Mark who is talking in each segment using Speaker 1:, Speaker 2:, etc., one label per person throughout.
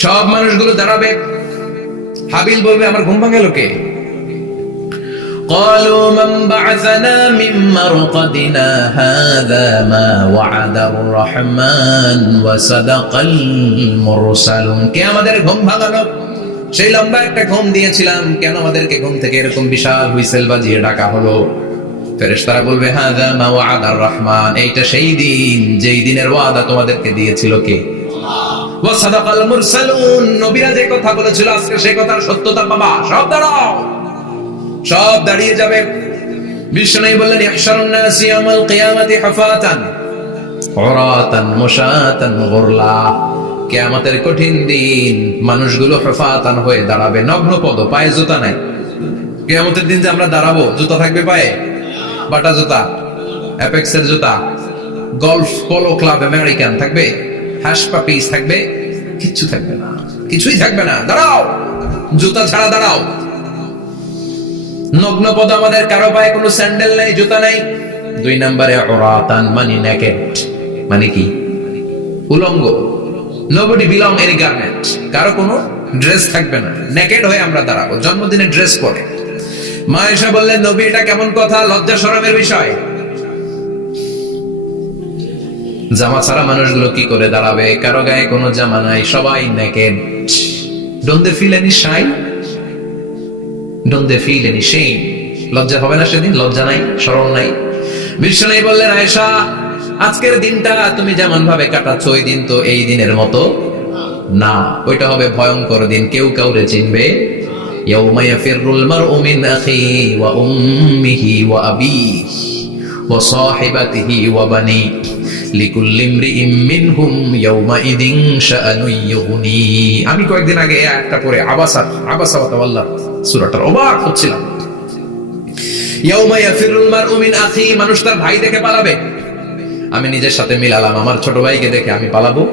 Speaker 1: সব মানুষগুলো দাঁড়াবে হাবিল বলবে আমার ঘুম ভাঙে লোকে قالوا من بعثنا من مرقدنا هذا ما وعد الرحمن وصدق المرسلون কে আমাদের ঘুম ভাঙালো সেই লম্বা একটা ঘুম দিয়েছিলাম কেন আমাদেরকে ঘুম থেকে এরকম বিশাল হুইসেল বাজিয়ে ডাকা হলো ফেরেশতারা বলবে হাদা মা ওয়াদা রহমান এইটা সেই দিন যেই দিনের ওয়াদা তোমাদেরকে দিয়েছিল কে ওয়া সাদাকাল মুরসালুন। নবীরা যে কথা বলেছিল, আজকে সেই কথার সত্যতা পাবা। সব দাঁড়াও। সব দাঁড়িয়ে যাবে। বিষ্ণু বললেন, ইহশারুন নাসি ইয়াউমাল কিয়ামাতি হাফাতান উরাতান মুশাতান গুরলা। কিয়ামতের কঠিন দিন, মানুষগুলো হাফাতান হয়ে দাঁড়াবে। নগ্ন পদ, পায়ে জুতা নাই। কিয়ামতের দিন যে আমরা দাঁড়াবো, জুতা থাকবে পায়ে? বাটা জুতা, অ্যাপেক্সের জুতা, গলফ পোলো ক্লাব আমেরিকান থাকবে? হ্যাশ পাপিস থাকবে, কিচ্ছু থাকবে না। কিছুই থাকবে না। দাঁড়াও! জুতা ছাড়া দাঁড়াও। নগ্ন পদ আমাদের কারও পায়ে কোনো স্যান্ডেল নেই, জুতা নেই। দুই নম্বরে অরাতান মানি নেকেট। মানে কি? উলঙ্গ। নোবডি বিলং এনি গার্মেন্ট কারও কোনো ড্রেস থাকবে না। নেকেড হয়ে আমরা দাঁড়াবো। জন্মদিনে ড্রেস পরে। মা এসে বললেন, নবী, এটা কেমন কথা? লজ্জা, শরমের বিষয়। জামা ছাড়া মানুষগুলো কি করে দাঁড়াবে কারো গায়ে কোনো জামা নাই সবাই naked don't they feel any shy don't they feel any shame লজ্জা হবে না সেদিন লজ্জা নাই শরম নাই বিশ্ব নেই বললেন আয়েশা আজকের দিনটা তুমি যেমন ভাবে কাটাচ্ছ ওই দিন তো এই দিনের মতো না ওইটা হবে ভয়ঙ্কর দিন কেউ কাউরে চিনবে يوم يفر المرء من أخيه وأمه وأبيه وصاحبته وبنيه আমি কয়েকদিন আগে একটা পরে আবাসা আবাসা ওয়াতাল্লাহ সুরাটার অবাক হচ্ছিলাম। মানুষ তার ভাই দেখে পালাবে। আমি নিজের সাথে মিলালাম, আমার ছোট ভাইকে দেখে আমি পালাবো।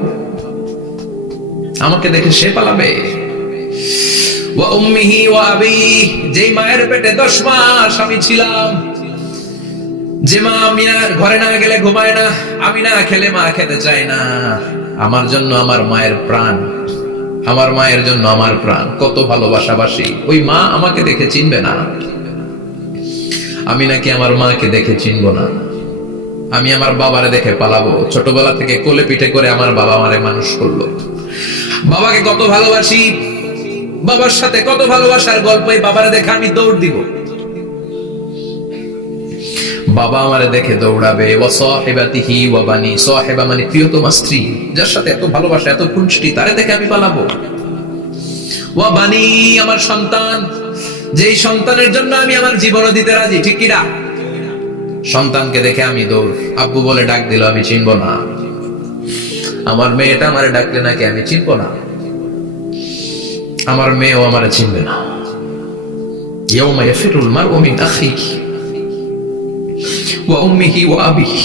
Speaker 1: আমাকে দেখে সে পালাবে। মায়ের পেটে দশ মাস আমি ছিলাম যে মা আমি আর ঘরে না গেলে ঘুমায় না, আমি না খেলে মা খেতে চায় না। আমার জন্য আমার মায়ের প্রাণ, আমার মায়ের জন্য আমার প্রাণ। কত ভালোবাসাবাসি, ওই মা আমাকে দেখে চিনবে না। আমি নাকি আমার মাকে দেখে চিনব না। আমি আমার বাবারে দেখে পালাবো। ছোটবেলা থেকে কোলে পিঠে করে আমার বাবা আমারে মানুষ করল। বাবাকে কত ভালোবাসি, বাবার সাথে কত ভালোবাসার গল্প বাবারে দেখে আমি দৌড় দিব। বাবা আমার দেখে দৌড়াবে ও সহেবাতিহি ও বানি সহেবা মানে প্রিয়তমা স্ত্রী, যার সাথে এত ভালোবাসা, এত খুনষ্টি তারে দেখে আমি পালাবো। ও বানি আমার সন্তান, যেই সন্তানের জন্য আমি আমার জীবন দিতে রাজি, ঠিক কিনা? সন্তানকে দেখে আমি দৌড়, আব্বু বলে ডাক দিল, আমি চিনব না। আমার মেয়েটা আমারে ডাকলে নাকি আমি চিনব না? আমার মেয়েও আমারে চিনবে না। ইয়ৌমা ইয়াফিরুল মারউ মিন আখিহি। من أخيه وأمه وأبيه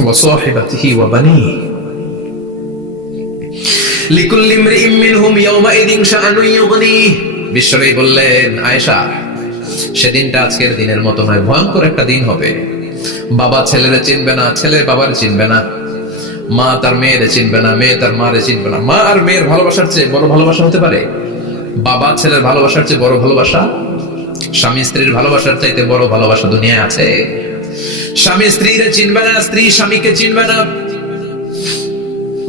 Speaker 1: وصاحبته وبنيه লিকুল্লি ইমরিইম মিনহুম ইয়াওমাইদিন শাআনুন ইউগনিহ বিশ্বরী বললেন আয়েশা সেদিনটা আজকের দিনের মতো নয় ভয়ঙ্কর একটা দিন হবে বাবা ছেলেরে চিনবে না ছেলে বাবার চিনবে না মা তার মেয়েরে চিনবে না মেয়ে তার মারে চিনবে না মা আর মেয়ের ভালোবাসার চেয়ে বড় ভালোবাসা হতে পারে বাবা ছেলের ভালোবাসার চেয়ে বড় ভালোবাসা স্বামী স্ত্রীর ভালোবাসার চাইতে বড় ভালোবাসা দুনিয়ায় আছে। স্বামী স্ত্রীরে চিনবে না, স্ত্রী স্বামীকে চিনবে না।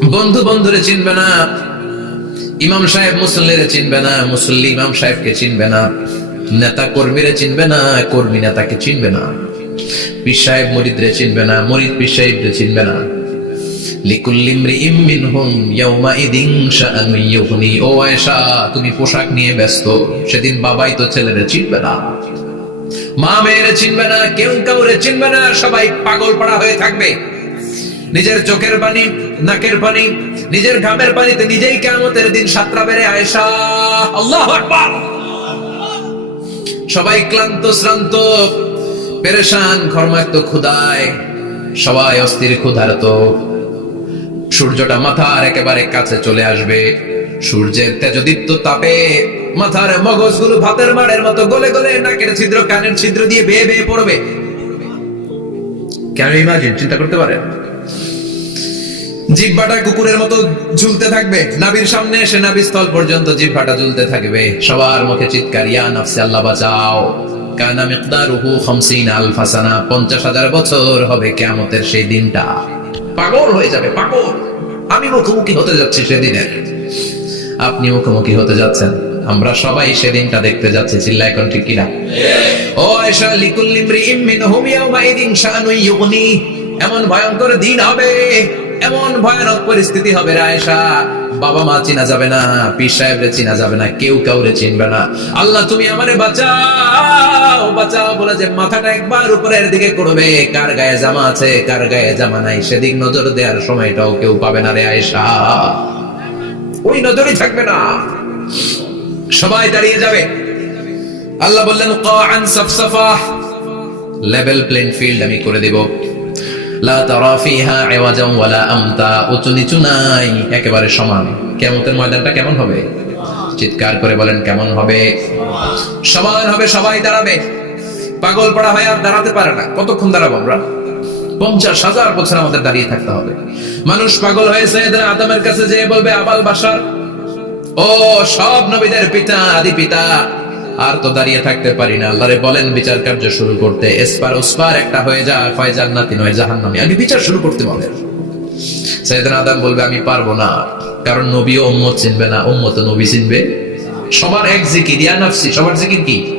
Speaker 1: বন্ধু বন্ধুরে চিনবে না। ইমাম সাহেব মুসল্লিরে চিনবে না, মুসল্লি ইমাম সাহেবকে চিনবে না। নেতা কর্মীরে চিনবে না, কর্মী নেতাকে চিনবে না। পীর সাহেব মরিদরে চিনবে না, মরিদ পীর সাহেবরে চিনবে না। তুমি পোশাক নিয়ে ব্যস্ত। সেদিন বাবাই তো ছেলেরে চিনবে না। মা মেয়েরে চিনবে না, কেউ কাউরে চিনবে না, সবাই পাগল পাড়া হয়ে থাকবে। নিজের চোখের পানি, নাকের পানি, নিজের ঘামের পানিতে নিজেই কেমতের দিন সাতরা বেড়ে আয়েশা। আল্লাহ সবাই ক্লান্ত, শ্রান্ত, পেরেশান, ঘর্মাক্ত ক্ষুদায় সবাই অস্থির, ক্ষুধারত। সূর্যটা মাথার একেবারে কাছে চলে আসবে। সূর্যের তেজদীপ্ত তাপে মাথার মগজগুলো ভাতের মাড়ের মতো গলে গলে নাকের ছিদ্র, কানের ছিদ্র দিয়ে বেয়ে বেয়ে পড়বে। কেন ইমাজিন চিন্তা করতে পারেন। জিহ্বাটা কুকুরের মতো ঝুলতে থাকবে। নাবির সামনে এসে নাবির স্থল পর্যন্ত জিহ্বাটা ঝুলতে থাকবে। সবার মুখে চিৎকার, ইয়া নফসি, আল্লাহ বাঁচাও। কানা মিকদারুহু 50 আলফা সানা 50 হাজার বছর হবে কিয়ামতের সেই দিনটা। পাগল হয়ে যাবে, পাগল। আমি মুখোমুখি হতে যাচ্ছি সেদিনের আপনি মুখোমুখি হতে যাচ্ছেন। আমরা সবাই সেদিনটা দেখতে যাচ্ছি চিল্লা এখন ঠিক কিনা ও আয়েশা, লিকুল্লি ইমরিইম মিনহুম ইয়াউমাইদিন শাআনুন ইউগনি। এমন ভয়ঙ্কর দিন হবে এমন ভয়ানক পরিস্থিতি হবে রে আয়েশা। বাবা মা চিনা যাবে না, পীর সাহেবরে চিনা যাবে না, কেউ কাউরে চিনবে না। আল্লাহ, তুমি আমারে বাঁচাও বাঁচাও বলে যে মাথাটা একবার উপরের দিকে করবে। কার গায়ে জামা আছে, কার গায়ে জামা নাই, সেদিক নজর দেওয়ার সময়টাও কেউ পাবে না রে, আয়েশা। ওই নজরই থাকবে না। সবাই দাঁড়িয়ে যাবে। আল্লাহ বললেন লেভেল প্লেন ফিল্ড আমি করে দেব। লা তারা ফিহা ইওয়াজান ওয়ালা আমতা। উঁচু নিচু নাই, একেবারে সমান। কিয়ামতের ময়দানটা কেমন হবে? চিৎকার করে বলেন, কেমন হবে? সমান হবে, সবাই দাঁড়াবে। পাগল পড়া হয় আর দাঁড়াতে পারে না। কতক্ষণ দাঁড়াবো আমরা? পঞ্চাশ হাজার বছর আমাদের দাঁড়িয়ে থাকতে হবে। মানুষ পাগল হয়েছে আদমের কাছে যেয়ে বলবে, আবাল বাসার। ও সব নবীদের পিতা, আদি পিতা। আর তো দাঁড়িয়ে থাকতে পারি না। আল্লাহরে বলেন, বিচার কার্য শুরু করতে। এসপার ওসপার একটা হয়ে যা হয় জান্নাতি নয়, জাহান্নামী। আমি বিচার শুরু করতে বলেন সাইয়েদনা আদম বলবে, আমি পারব না। কারণ নবী উম্মত চিনবে না। উম্মত নবী চিনবে। সবার এক জিকির, ইয়া নাফসি, সবার জিকির কি?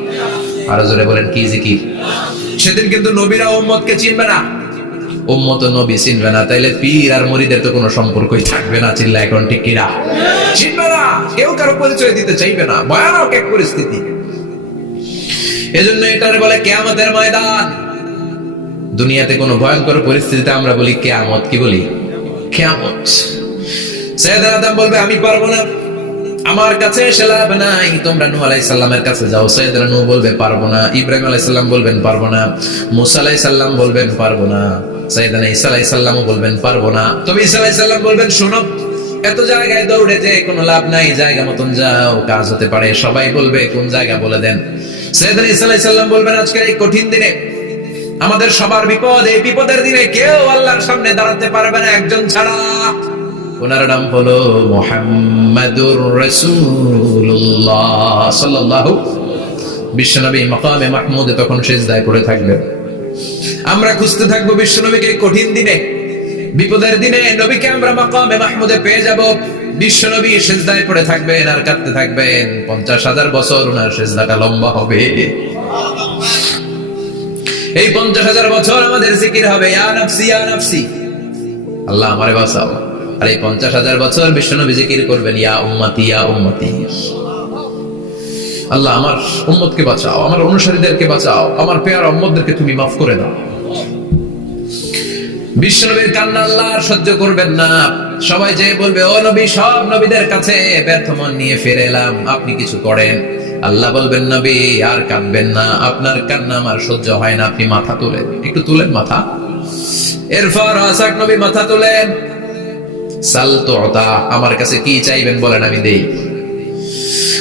Speaker 1: আরও জোরে বলেন, কি জিকির? সেদিন কিন্তু নবীরা উম্মতকে চিনবে না। উম্মত নবী চিনবে না। তাইলে পীর আর মরিদের তো কোনো সম্পর্কই থাকবে না চিল্লা এখন ঠিক কিনা? চিনবে না। কেউ কারও পরিচয় দিতে চাইবে না। ভয়ানক এক পরিস্থিতি। এজন্য এটার বলে কেয়ামতের ময়দান। দুনিয়াতে কোনো ভয়ঙ্কর পরিস্থিতিতে আমরা বলি কেয়ামত, কি বলি? কেয়ামত। সৈয়দ আদম বলবে, আমি পারব না। আমার কাছে এসে লাভ নাই। তোমরা নূহ আলাইহিস সালামের কাছে যাও। সৈয়দরা নূহ বলবে, পারব না। ইব্রাহিম আলাইহিস সালাম বলবেন, পারব না। মুসা আলাইহিস সালাম বলবেন, পারব না। সৈয়দনা ঈসা আলাইহিস সালামও বলবেন, পারব না। তবে ঈসা আলাইহিস সালাম বলবেন, শোনো, এত জায়গায় দৌড়ে যে কোনো লাভ নাই। জায়গা মতন যাও, কাজ হতে পারে। সবাই বলবে, কোন জায়গা বলে দেন? আলাইহিস সালাম বলবেন, আজকের এই কঠিন দিনে আমাদের সবার বিপদ, এই বিপদের দিনে কেউ আল্লাহর সামনে দাঁড়াতে পারবে না একজন ছাড়া। ওনার নাম হলো মোহাম্মদুর রসুল্লাহ সাল্লাল্লাহু বিশ্বনবী মাকামে মাহমুদে তখন সেজদায় পড়ে থাকবেন। আমরা খুঁজতে থাকব বিশ্বনবীকে কঠিন দিনে, বিপদের দিনে, নবীকে আমরা মাকামে মাহমুদে পেয়ে যাব। সেজদায় পড়ে থাকবেন আর কাঁদতে থাকবেন। পঞ্চাশ হাজার বছর ওনার সেজদাটা লম্বা হবে। এই পঞ্চাশ হাজার বছর আমাদের হবে আল্লাহ আমারে বাঁচাও। আর এই পঞ্চাশ হাজার বছর বিশ্বনবী জিকির করবেন, ইয়া উম্মতি ইয়া উম্মতি। আল্লাহ আমার উম্মতকে বাঁচাও, আমার অনুসারীদেরকে বাঁচাও, আমার পেয়ার উম্মতদেরকে তুমি মাফ করে দাও। আপনি কিছু করেন? আল্লাহ বলবেন, নবী, আর কাঁদবেন না। আপনার কান্না আমার সহ্য হয় না। আপনি মাথা তুলেন। একটু তুলেন মাথা। এরপর আসাক নবী মাথা তুলেন। সাল তোতা আমার কাছে কি চাইবেন বলেন আমি দেই।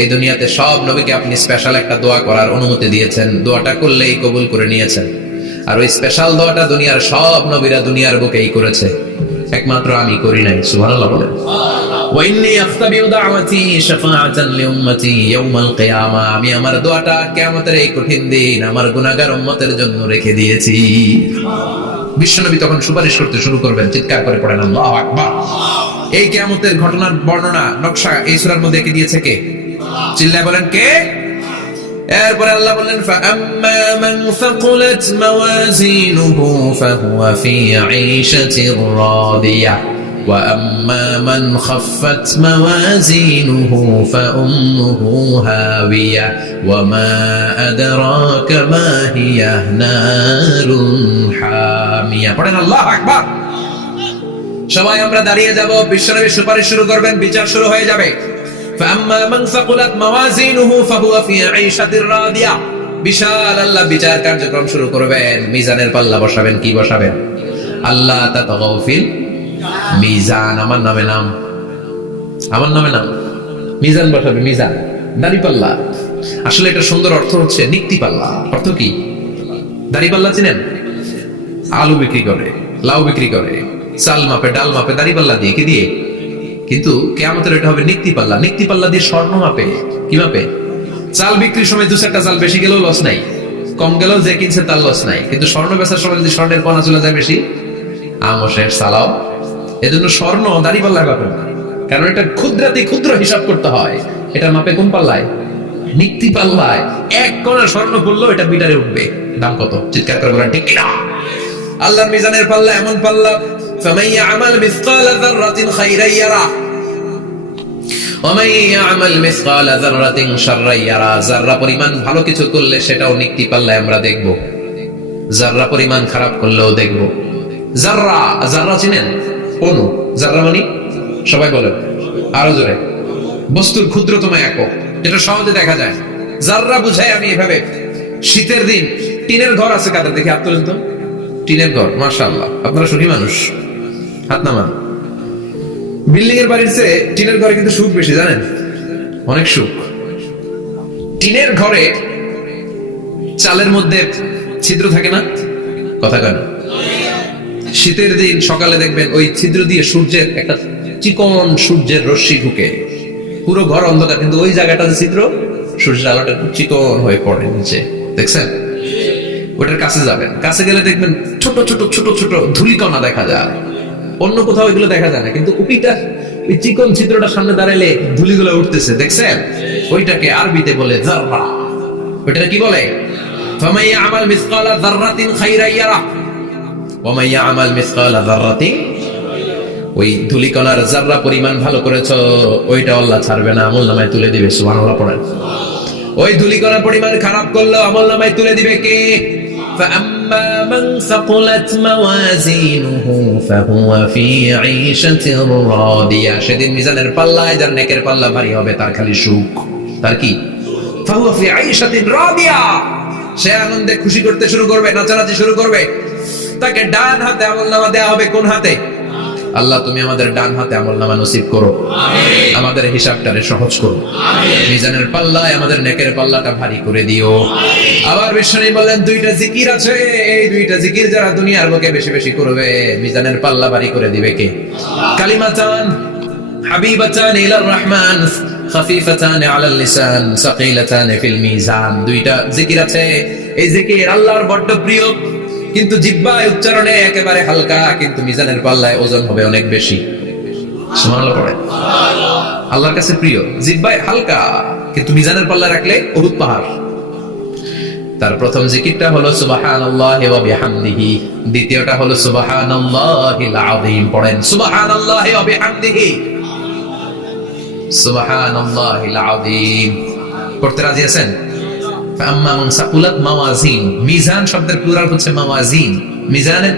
Speaker 1: এই দুনিয়াতে সব নবীকে আপনি স্পেশাল একটা দোয়া করার অনুমতি দিয়েছেন। দোয়াটা করলেই কবুল করে নিয়েছেন। আর ওই স্পেশাল দোয়াটা দুনিয়ার সব নবীরা দুনিয়ার বুকেই করেছে। একমাত্র আমি করি নাই সুবহানাল্লাহ বলেন। ওয়াইন্নী আখতাবিউ দাওয়াতি শাফাআতান লিউম্মতি ইয়াউমাল কিয়ামা। আমি আমার দোয়াটা কিয়ামতের এই কঠিন দিন আমার গুনাহগার উম্মতের জন্য রেখে দিয়েছি। বিশ্বনবী তখন সুপারিশ করতে শুরু করবেন চিৎকার করে পড়েন আল্লাহু আকবার! এই কিয়ামতের ঘটনার বর্ণনা নকশা এই সূরার মধ্যে কে দিয়েছে কে? চিল্লায় বলেন কে এরপরে আল্লাহ বললেন فَأَمَّا مَنْ ثَقُلَتْ مَوَازِينُهُ فَهُوَ فِي عِيشَةٍ رَاضِيَةٍ وَأَمَّا مَنْ خَفَّتْ مَوَازِينُهُ فَأُمُّهُ هَاوِيَةٌ وَمَا أَدْرَاكَ مَا هِيَ نَارٌ حَامِيَةٌ পড়েন আল্লাহু আকবার সবাই আমরা দাঁড়িয়ে যাব বিশ্বনবী সুপারিশ শুরু করবেন বিচার শুরু হয়ে যাবে فأما من ثقلت موازينه فهو في عيشة راضية বিশাল আল্লাহ বিচার কার্যক্রম শুরু করবেন মিজানের পাল্লা বসাবেন কি বসাবেন আল্লাহ তাতাগাউ ফিল মিজান আমার নামে নাম আমার নামে নাম মিজান বসাবে মিজান দাড়ি পাল্লা আসলে এটা সুন্দর অর্থ হচ্ছে নিক্তি পাল্লা অর্থ কি দাড়ি পাল্লা চিনেন আলু বিক্রি করে লাউ বিক্রি করে চাল মাপে ডাল মাপে দাড়ি পাল্লা দিয়ে কি দিয়ে কিন্তু কেয়ামতের এটা হবে নিক্তি পাল্লা। নিক্তি পাল্লা দিয়ে স্বর্ণ মাপে। কি মাপে? চাল বিক্রির সময় দু চারটা চাল বেশি গেলেও লস নাই। কম গেলেও যে কিনছে তার লস নাই। কিন্তু স্বর্ণ বেচার সময় যদি স্বর্ণের কণা চলে যায় বেশি আমসের সালাও। এজন্য স্বর্ণ দাড়ি পাল্লার ব্যাপার না। কারণ এটা ক্ষুদ্রাতি ক্ষুদ্র হিসাব করতে হয়। এটা মাপে কোন পাল্লায়? নিক্তি পাল্লায়। এক কণা স্বর্ণ পড়ল এটা মিটারে উঠবে। দাম কত? চিৎকার করে বলেন, ঠিক কিনা? মিজানের পাল্লা এমন পাল্লা فمن يعمل مثقال ذرة خيرا يره ومن يعمل مثقال ذرة شرا يره যাররা পরিমাণ ভালো কিছু করলে সেটাও নিক্তি পাল্লায় আমরা দেখব যাররা পরিমাণ খারাপ করলেও দেখব জাররা জাররা চিনেন অনু জাররা মানে সবাই বলেন আরো জোরে বস্তুর ক্ষুদ্রতম একক যেটা সহজে দেখা যায় জাররা বুঝাই আমি এভাবে শীতের দিন টিনের ঘর আছে কাদের দেখে হাত তোলেন তো টিনের ঘর মাশাআল্লাহ আপনারা সুখী মানুষ হাত নামান। বিল্ডিং এর বাড়ির চেয়ে টিনের ঘরে কিন্তু সুখ বেশি, জানেন? অনেক সুখ। টিনের ঘরে চালের মধ্যে ছিদ্র থাকে না? কথা কেন। শীতের দিন সকালে দেখবেন ওই ছিদ্র দিয়ে সূর্যের একটা চিকন সূর্যের রশ্মি ঢুকে। পুরো ঘর অন্ধকার, কিন্তু ওই জায়গাটা যে ছিদ্র, সূর্যের আলোটা চিকন হয়ে পড়ে নিচে। দেখছেন? ওটার কাছে যাবেন। কাছে গেলে দেখবেন ছোট ছোট ছোট ছোট ধুলিকণা দেখা যায়। অন্য কোথাও এগুলো দেখা যায় না। কিন্তু উপিটা ওই চিকন চিত্রটা সামনে দাঁড়ালে ধুলিগুলো উঠতেছে, দেখছেন? ওইটাকে আরবিতে বলে জাররা। ওইটা কি বলে? ফামাই আমাল মিসকালা যাররাতিন খাইরা ইয়ারা। ওয়া আমাল মিসকালা যাররাতিন ওই ধুলিকণার জাররা পরিমাণ ভালো করেছ, ওইটা আল্লাহ ছাড়বে না, আমল নামায় তুলে দিবে, সুবহানাল্লাহ পড়েন। ওই ধুলিকণার পরিমাণ খারাপ করল আমল নামায় তুলে দিবে কে? فأما من ثقلت موازينه فهو في عيشة راضية সেদিন মিজানের পাল্লায় যার নেকের পাল্লা ভারী হবে তার খালি সুখ তার কি فهو في عيشة راضية সে আনন্দে খুশি করতে শুরু করবে নাচানাচি শুরু করবে তাকে ডান হাতে আমল নামা দেওয়া হবে কোন হাতে আল্লাহ তুমি আমাদের ডান হাতে আমল নামা নসিব করো। আমাদের হিসাবটারে সহজ করো। মিজানের পাল্লায় আমাদের নেকের পাল্লাটা ভারী করে দিও। আবার বিশ্বনী বললেন দুইটা জিকির আছে। এই দুইটা জিকির যারা দুনিয়ার বুকে বেশি বেশি করবে মিজানের পাল্লা ভারী করে দিবে কে? কালিমা চান কালিমাতান হাবিবাতান ইলার রহমান খাফিফাতান আলাল লিসান সাকিলাতান ফিল মিজান। দুইটা জিকির আছে। এই জিকির আল্লাহর বড্ড প্রিয়। কিন্তু জিব্বায় উচ্চারণে একেবারে হালকা, কিন্তু মিজানের পাল্লায় ওজন হবে অনেক বেশি। আল্লাহর কাছে প্রিয় জিব্বায় হালকা, কিন্তু মিজানের পাল্লা রাখলে বহুত পাহাড়। তার প্রথম জিকিরটা হলো সুবহানাল্লাহি ওয়া বিহামদিহি। দ্বিতীয়টা হলো সুবহানাল্লাহিল আযীম পড়েন, সুবহানাল্লাহি ওয়া বিহামদিহি। সুবহানাল্লাহিল আযীম পড়তে রাজি আছেন? মিজানের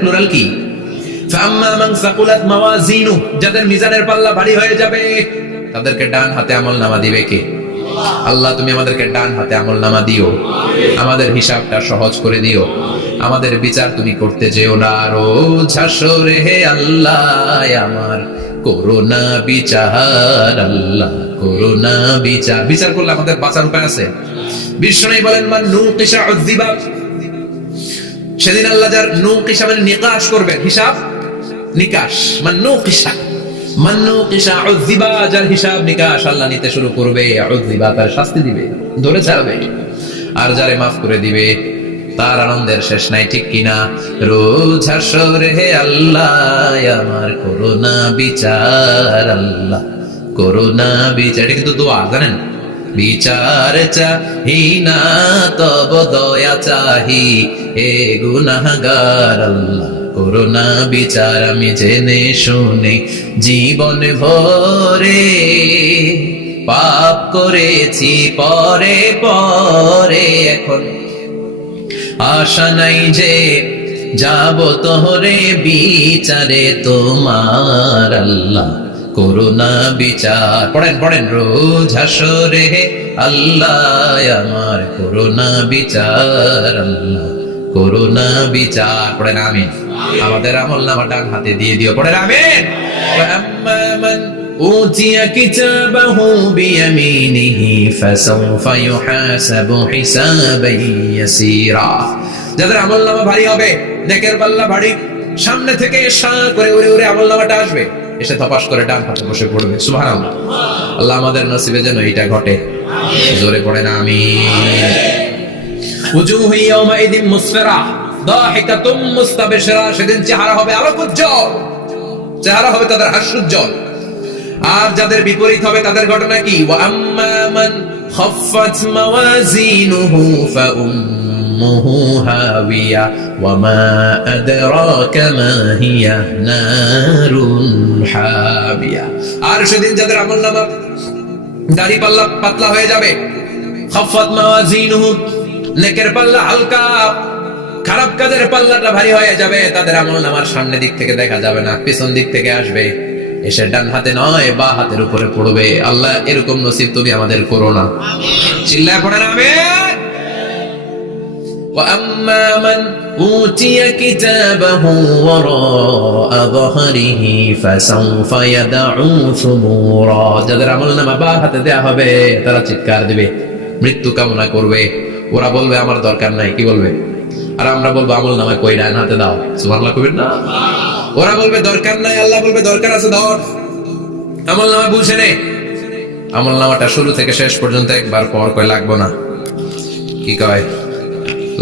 Speaker 1: যাদের মিজানের পাল্লা ভারী হয়ে যাবে, তাদেরকে ডান হাতে আমল নামা দিবে কে? আল্লাহ, তুমি আমাদেরকে ডান হাতে আমল নামা দিও। আমাদের হিসাবটা সহজ করে দিও। আমাদের বিচার তুমি করতে যেও না। আল্লাহ, আমার করোনা বিচার, আল্লাহ, করোনা বিচার। বিচার করলে আমাদের বাঁচার উপায় আছে? বিষ্ণু বলেন সেদিন আল্লাহ যার মানে নিকাশ করবেন, হিসাব নিকাশ। যার হিসাব নিকাশ আল্লাহ নিতে শুরু করবে তার শাস্তি দিবে, ধরে ছাড়বে। আর যারে মাফ করে দিবে, তার আনন্দের শেষ নাই, ঠিক কিনা রোজ হাসরে হে আল্লাহ, আমার করোনা বিচার, আল্লাহ, করোনা বিচার। এটা কিন্তু দোয়া, জানেন? বিচার চাহি না, তব দয়া চাহি। হে গুনাহগার আল্লাহ করোনা বিচার আমি জেনে শুনে জীবন ভরে পাপ করেছি পরে পরে এখন। আশা নাই যে যাব তোহরে বিচারে তোমার আল্লাহ। করুণা বিচার পড়েন পড়েন রোজ হাসরে আল্লাহ আমার করুণা বিচার আল্লাহ করুণা বিচার পড়েন আমিন আমাদের আমল নামা ডান হাতে দিয়ে দিও পড়েন আমিন فأما من أوتي كتابه بيمينه فسوف يحاسب حسابا يسيرا যাদের আমল নামা ভারী হবে নেকের পাল্লা ভারী সামনে থেকে সা করে উড়ে উড়ে আমল নামাটা আসবে এসে তপাস করে ডান হাতে বসে পড়বে। সুবহানাল্লাহ। আল্লাহ আমাদের নসিবে যেন এটা ঘটে। জোরে পড়ে না আমি সেদিন হবে চেহারা হবে তাদের আর যাদের বিপরীত হবে তাদের ঘটনা কি? ওয়া হাবিয়া ওয়া মা আদরাকা মা হিয়া নারুন হাবিয়া আর সেদিন যাদের আমলনামা দাড়ি পাল্লা পাতলা হয়ে যাবে, খাফফাত মাওয়াজিনুহু নেকের পাল্লা হালকা, খারাপ কাজের পাল্লাটা ভারী হয়ে যাবে, তাদের আমল নামার সামনে দিক থেকে দেখা যাবে না, পিছন দিক থেকে আসবে, এসে ডান হাতে নয়, বা হাতের উপরে পড়বে। আল্লাহ এরকম নসিব তুমি আমাদের করো না। চিল্লায় পড়ে না وأما من أوتي كتابه وراء ظهره فسوف يدعو ثبورا যাদের আমল নামা বা হাতে দেয়া হবে তারা চিৎকার দিবে মৃত্যু কামনা করবে ওরা বলবে আমার দরকার নাই কি বলবে আর আমরা বলবো আমল নামা কই ডান হাতে দাও সুবহানাল্লাহ কবির না ওরা বলবে দরকার নাই আল্লাহ বলবে দরকার আছে ধর আমল নামা বুঝে নে আমল নামাটা শুরু থেকে শেষ পর্যন্ত একবার পর কয় লাগবো না কি কয়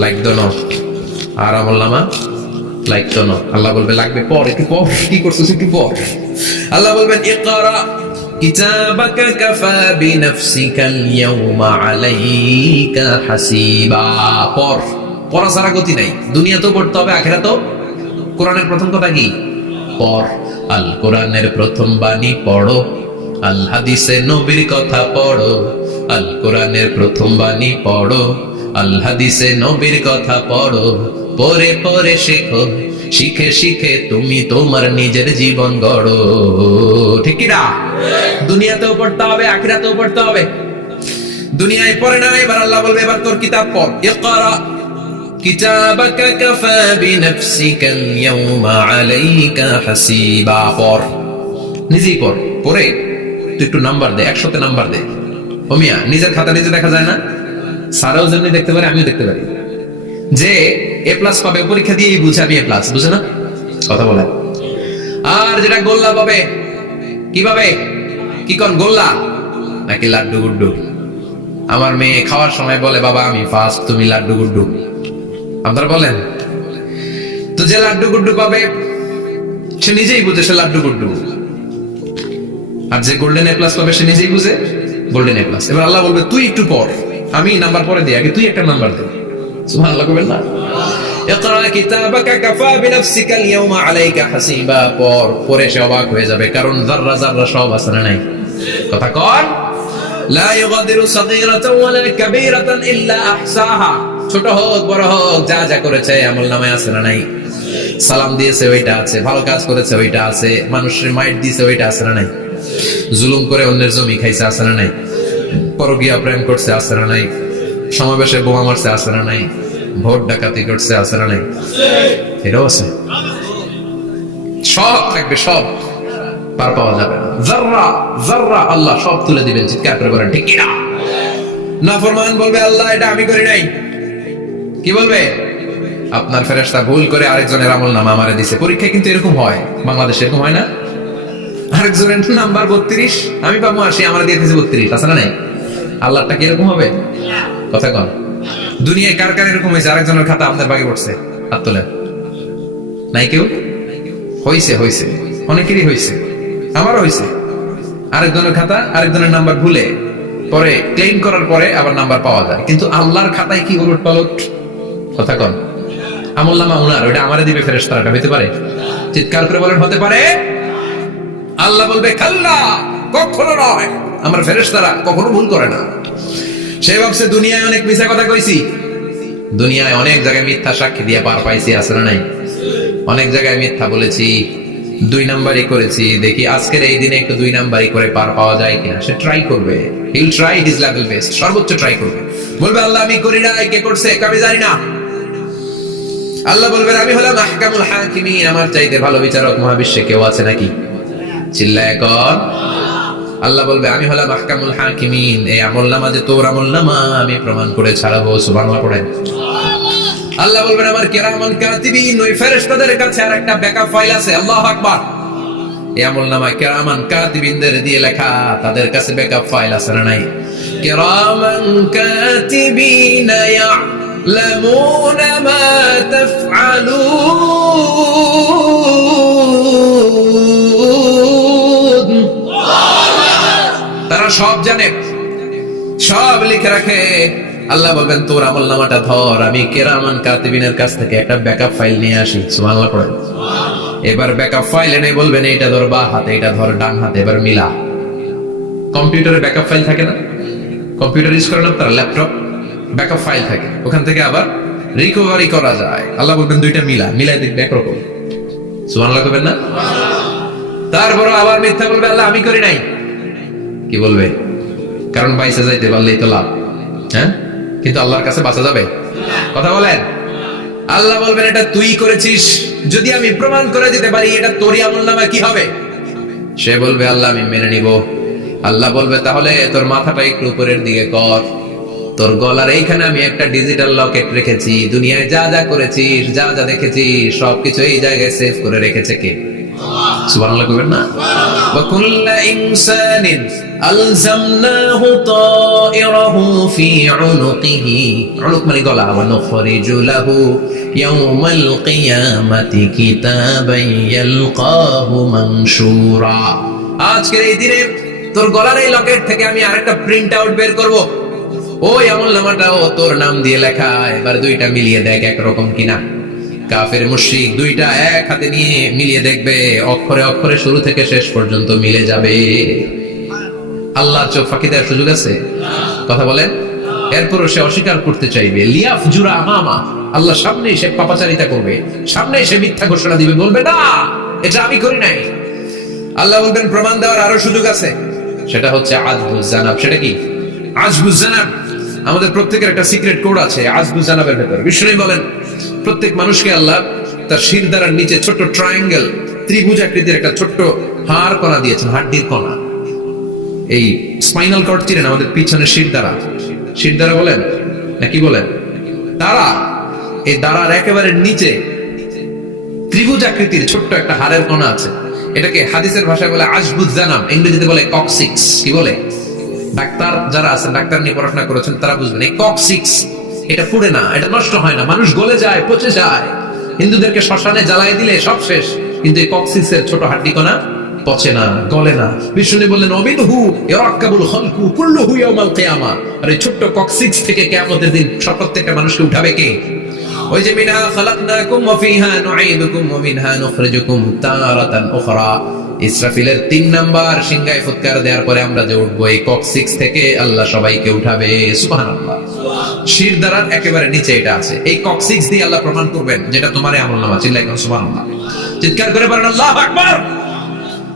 Speaker 1: লাগতো না আর আমল নামা লাগতো না আল্লাহ বলবে, লাগবে পর, একটু পর। কি করছিস, একটু পর? আল্লাহ বলবেন, ইকরা কিতাবাকা কাফা বিনাফসিকা আল-ইয়াওমা আলাইকা হাসিবা। পর। পড়া সারা গতি নাই। দুনিয়া তো পড়তে হবে, আখেরা তো? কোরআনের প্রথম কথা কি? পর আল কোরআনের প্রথম বাণী পড়ো। আল হাদিসে নবীর কথা পড়ো। আল কোরআনের প্রথম বাণী পড়ো। আল নবীর কথা পড়ো পরে পরে শেখো, শিখে শিখে তুমি তোমার নিজের জীবন গড়ো। ঠিক না? দুনিয়াতেও পড়তে হবে, আখিরাতেও পড়তে হবে। দুনিয়ায় পড়ে না, এবার আল্লাহ বলবে, এবার তোর কিতাব পড়। আলাইকা হাসিবা। পড়। নিজেই পড়। তুই একটু নাম্বার দে নাম্বার দে। নিজের খাতা নিজে দেখা যায় না? সারাও যেমনি দেখতে পারে, আমিও দেখতে পারি। যে এ প্লাস পাবে পরীক্ষা দিয়ে বুঝে, আমি এ প্লাস বুঝে না? কথা বলে। আর যেটা গোল্লা পাবে, কি পাবে? কি কন গোল্লা? নাকি লাড্ডু গুড্ডু? আমার মেয়ে খাওয়ার সময় বলে, বাবা, আমি ফার্স্ট তুমি লাড্ডু গুড্ডু। আপনারা বলেন? তো যে লাড্ডু গুড্ডু পাবে, সে নিজেই বুঝে সে লাড্ডু গুড্ডু। আর যে গোল্ডেন এ প্লাস পাবে, সে নিজেই বুঝে গোল্ডেন এ প্লাস এবার আল্লাহ বলবে, তুই একটু পর আমি নাম্বার পরে দিই, আগে তুই একটা নাম্বার দে। না? পর, পরে সে অবাক হয়ে যাবে, কারণ যাররা যাররা সব নাই। কথা কর লা সাগীরাতান ওয়ালা কাবীরাতান ইল্লা আহসাহা। ছোট হোক, বড় হোক, যা যা করেছে, আমল নামায় আছে না নাই। সালাম দিয়েছে, ওইটা আছে। ভালো কাজ করেছে, ওইটা আছে। মানুষের মাইট দিয়েছে, ওইটা আছে না নাই। জুলুম করে অন্যের জমি খাইছে, আছে না নাই। প্রেম করছে না নাই? সমাবেশে বোমা মারছে না নাই? ভোট ডাকাতি করছে না নাই? এটাও আছে। সব থাকবে, সব। পার পাওয়া যাবে জাররা জাররা আল্লাহ সব তুলে দিবেন, চিৎকার করে বলেন, ঠিক কিনা? না ফরমান বলবে, আল্লাহ, এটা আমি করি নাই। কি বলবে? আপনার ফেরেশতা ভুল করে আরেকজনের আমল নামা আমারে দিছে। পরীক্ষা কিন্তু এরকম হয়। বাংলাদেশে এরকম হয় না? আরেকজনের নাম্বার বত্রিশ, আমি পাবো আশি আমার দিয়ে দিয়েছে বত্রিশ না নাই? আল্লাহটা কি এরকম হবে? কথা কন। দুনিয়ায় কার কার এরকম হয়েছে? আরেকজনের খাতা আপনার বাগে পড়ছে হাত তোলেন। নাই কেউ? হইছে হইছে। অনেকেরই হইছে। আমারও হইছে। আরেকজনের খাতা আরেকজনের নাম্বার ভুলে পরে ক্লেম করার পরে আবার নাম্বার পাওয়া যায়। কিন্তু আল্লাহর খাতায় কি উলট পালট? কথা কন। আমল নামা উনার ওইটা আমারে দিবে ফেরেস তারাটা হইতে পারে? চিৎকার করে বলেন হতে পারে? আল্লাহ বলবে খাল্লা কখনো নয়। আমার ফেরেশতারা কখনো ভুল করে না। সে ভাবছে, দুনিয়ায় অনেক মিথ্যা কথা কইছি। দুনিয়ায় অনেক জায়গায় মিথ্যা সাক্ষী দিয়ে পার পাইছি, আছে না নাই? অনেক জায়গায় মিথ্যা বলেছি, দুই নাম্বারই করেছি। দেখি আজকের এই দিনে একটু দুই নাম্বারই করে পার পাওয়া যায় কিনা। সে ট্রাই করবে। He'll try his level best সর্বোচ্চ ট্রাই করবে। বলবে, আল্লাহ, আমি করি না, কে করছে? আমি জানি না। আল্লাহ বলবেন, আমি হলাম আহকামুল হাকিমিন। আমার চাইতে ভালো বিচারক মহাবিশ্বে কেউ আছে নাকি? চিল্লায় কর আল্লাহ বলবে, আমি হলাম আহকামুল হাকিমিন। এই আমল নামা যে তোর আমল নামা আমি প্রমাণ করে ছাড়াবো, সুবহানাল্লাহ পড়েন আল্লাহ বলবেন, আমার কেরামান কাতিবিন, ওই ফেরেশতাদের কাছে আর একটা ব্যাকআপ ফাইল আছে, আল্লাহু আকবার। এই আমল নামায় কেরামান কাতিবিনদের দিয়ে লেখা, তাদের কাছে ব্যাকআপ ফাইল আছে না নাই? কেরামান কাতিবিন ইয়ালামুনা মা তাফআলুন। তারা সব জানে। সব লিখে রাখে। আল্লাহ বলবেন, তোর আমল নামাটা ধর। আমি কেরামান কাতিবিনের কাছ থেকে একটা ব্যাকআপ ফাইল নিয়ে আসি। সুবহানাল্লাহ পড়েন এবার ব্যাকআপ ফাইল এনে বলবেন, এইটা ধর বা হাতে এটা ধর ডান হাতে, এবার মিলা। কম্পিউটারে ব্যাকআপ ফাইল থাকে না? কম্পিউটার ইউজ করে না তার? ল্যাপটপ? ব্যাকআপ ফাইল থাকে। ওখান থেকে আবার রিকভারি করা যায়। আল্লাহ বলবেন, দুইটা মিলা, মিলাই দেখবে একরকম। সুবহানাল্লাহ করবেন না? তারপর আবার মিথ্যা বলবে, আল্লাহ, আমি করি নাই। কি বলবে? কারণ বাইসে যাইতে পারলেই তো লাভ। হ্যাঁ? কিন্তু আল্লাহর কাছে বাঁচা যাবে? কথা বলেন? আল্লাহ বলবেন এটা তুই করেছিস। যদি আমি প্রমাণ করে দিতে পারি এটা তোরই আমল নামা কি হবে? সে বলবে আল্লাহ আমি মেনে নিব। আল্লাহ বলবে তাহলে তোর মাথাটা একটু উপরের দিকে কর। তোর গলার এইখানে আমি একটা ডিজিটাল লকেট রেখেছি। দুনিয়ায় যা যা করেছিস যা যা দেখেছিস সবকিছু এই জায়গায় সেভ করে রেখেছে কে? সুবহানাল্লাহ কইবেন না? ওয়া কুল্লা ইনসানিন আলজামনাহু তাইরাহু ফি উনুকিহি উনুক মানে গলা ওয়া নুখরিজু লাহু ইয়াওমাল কিয়ামাতি কিতাবান ইয়ালকাহু মানশুরা আজকের এই দিনে তোর গলার এই লকেট থেকে আমি আরেকটা প্রিন্ট আউট বের করব। ওই আমল নামাটাও তোর নাম দিয়ে লেখা। এবার দুইটা মিলিয়ে দেখ একরকম কিনা। কাফের মুশরিক দুইটা এক হাতে নিয়ে মিলিয়ে দেখবে, অক্ষরে অক্ষরে শুরু থেকে শেষ পর্যন্ত মিলে যাবে। আল্লাহ চোখ ফাঁকি দেওয়ার সুযোগ আছে? কথা বলেন। এরপরও সে অস্বীকার করতে চাইবে। লিয়াফ জুরা আমামা। আল্লাহ সামনে সে পাপাচারিতা করবে। সামনে সে মিথ্যা ঘোষণা দিবে। বলবে, না, এটা আমি করি নাই। আল্লাহ বলবেন, প্রমাণ দেওয়ার আরও সুযোগ আছে। সেটা হচ্ছে আজবুজ জানাব। সেটা কি? আজবুজ জানাব। আমাদের প্রত্যেকের একটা সিক্রেট কোড আছে আজবুজ জানাবের ভেতর। বিষ্ণু বলেন, প্রত্যেক মানুষকে আল্লাহ তার শির দ্বারার নিচে ছোট্ট ট্রায়াঙ্গেল ত্রিভুজ আকৃতির একটা ছোট্ট হাড় কণা দিয়েছেন, হাড্ডির কণা। এই স্পাইনাল কর্ড চিনেন, আমাদের পিছনে শির দ্বারা। শির দ্বারা বলেন? নাকি বলেন? তারা এই দ্বারার একেবারে নিচে ত্রিভুজ আকৃতির ছোট্ট একটা হাড়ের কণা আছে। এটাকে হাদিসের ভাষায় বলে আজবুজ জানাম ইংরেজিতে বলে কক্সিক্স কি বলে? ডাক্তার যারা আছেন, ডাক্তার নিয়ে পড়াশোনা করেছেন, তারা বুঝবেন, এই কক্সিক্স এটা পুড়ে না, এটা নষ্ট হয় না, মানুষ গলে যায়, পচে যায়। হিন্দুদেরকে শ্মশানে জ্বালাই দিলে সব শেষ, কিন্তু এই কক্সিক্সের ছোট হাড্ডি কণা পচে না, গলে না। বিষ্ণু বললেন অবিনহু ইয়াকাবুল খালকু কুল্লুহু ইয়াউমাল কিয়ামা। আর এই ছোট্ট কক্সিক্স থেকে কিয়ামতের দিন সব প্রত্যেকটা মানুষকে উঠাবে কে? ওই যে, মিনহা খালাকনাকুম ওয়া ফিহা নুঈদুকুম ওয়া মিনহা নুখরিজুকুম তারাতান উখরা। ইসরাফিলের তিন নাম্বার সিংহায় ফুৎকার দেওয়ার পরে আমরা যে উঠবো, এই থেকে আল্লাহ সবাইকে উঠাবে। শির দ্বারার একেবারে নিচে এটা আছে। এই কক্সিক্স দিয়ে আল্লাহ প্রমাণ করবেন, যেটা তোমার আমল নামা। চিল্লাই সুবহানাল্লাহ? চিৎকার করে বলেন, আল্লাহু আকবার!